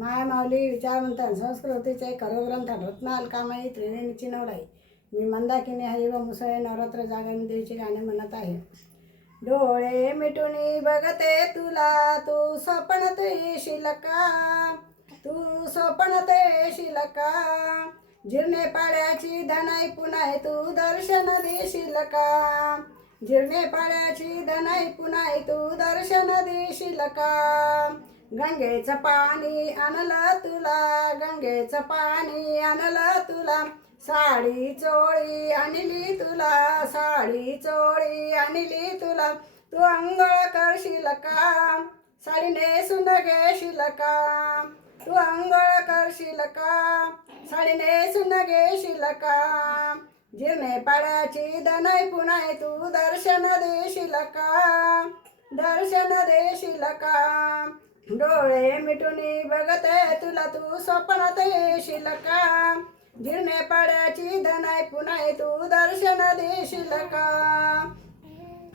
माय माऊली विचारवंतन संस्कृतीचे करोग्रंथ रत्नाल कामाई त्रिवेणीची नवलाई. मी मंदाकिनी हरी व मुसळे नवरात्र जागरण देवीची गाणे म्हणत आहे. डोळे मिटूनी बघते तुला, तू स्वप्नात येशील का, तू स्वप्नात येशील का. जिरणे पाड्याची धनाई पुनाई तू दर्शन देशील का, जिरणे पाड्याची धनाई पुनाई तू दर्शन देशील का. गंगेचं पाणी आणलं तुला, गंगेचं पाणी आणलं तुला. साडी चोळी आणली तुला, साडी चोळी आणली तुला. तू अंघोळ करशील का, साडी नेसून घेशील का. तू अंघोळ करशील का, साडी नेसून घेशील का. जिरणे पाड्याची धनाई पुनाई तू दर्शन देशील का, दर्शन देशील का. डोळे मिटूनी बघते तुला, तू स्वप्नात येशील का. जिरणे पाड्याची धनाई पुनाई तू दर्शन देशील का.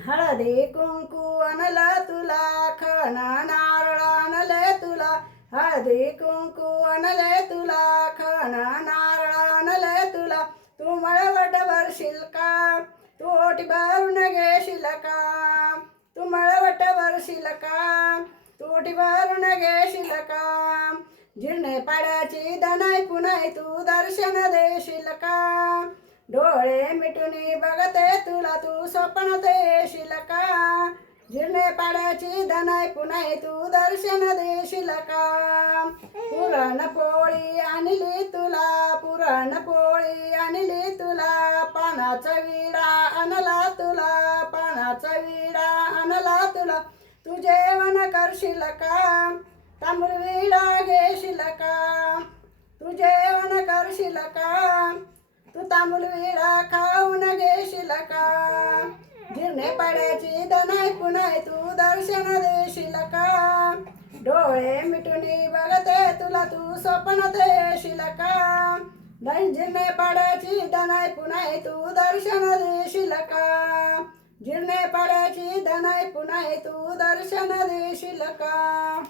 हळदी कुंकू आणलं तुला, खणा नारळ आणले तुला. हळदी कुंकू आणले तुला, खणा नारळ आणले तुला. तू मळवट भरशील का, तू ओटी भरून घेशील का. तू मळवट भरशील का, तू ओटी भरून घेशील का. जिरणे पाड्याची धनाई पुनाई तू दर्शन देशील का. डोळे मिटूनी बघते तुला, तू स्वप्नात येशील का. जिरणे पाड्याची धनाई पुनाई तू दर्शन देशील का. पुरणपोळी आणली तुला, पुरणपोळी आणली तुला. पानाचा विडा आणला तुला, पानाचा विडा आणला तुला. तू जेवण करशील का, तांबूळ विडा घेशील का. तू जेवण करशील का, तू तांबूळ विडा खाऊन घेशील का. जिरणे पाड्याची धनाई पुनाई तू दर्शन देशील का. डोळे मिटूनी बघते तुला, तू स्वप्नात येशील का. जिरणे पाड्याची धनाई पुनाई तू दर्शन देशील का. जिरणे पाड्याची धनाई पुनाई तू दर्शन देशील का.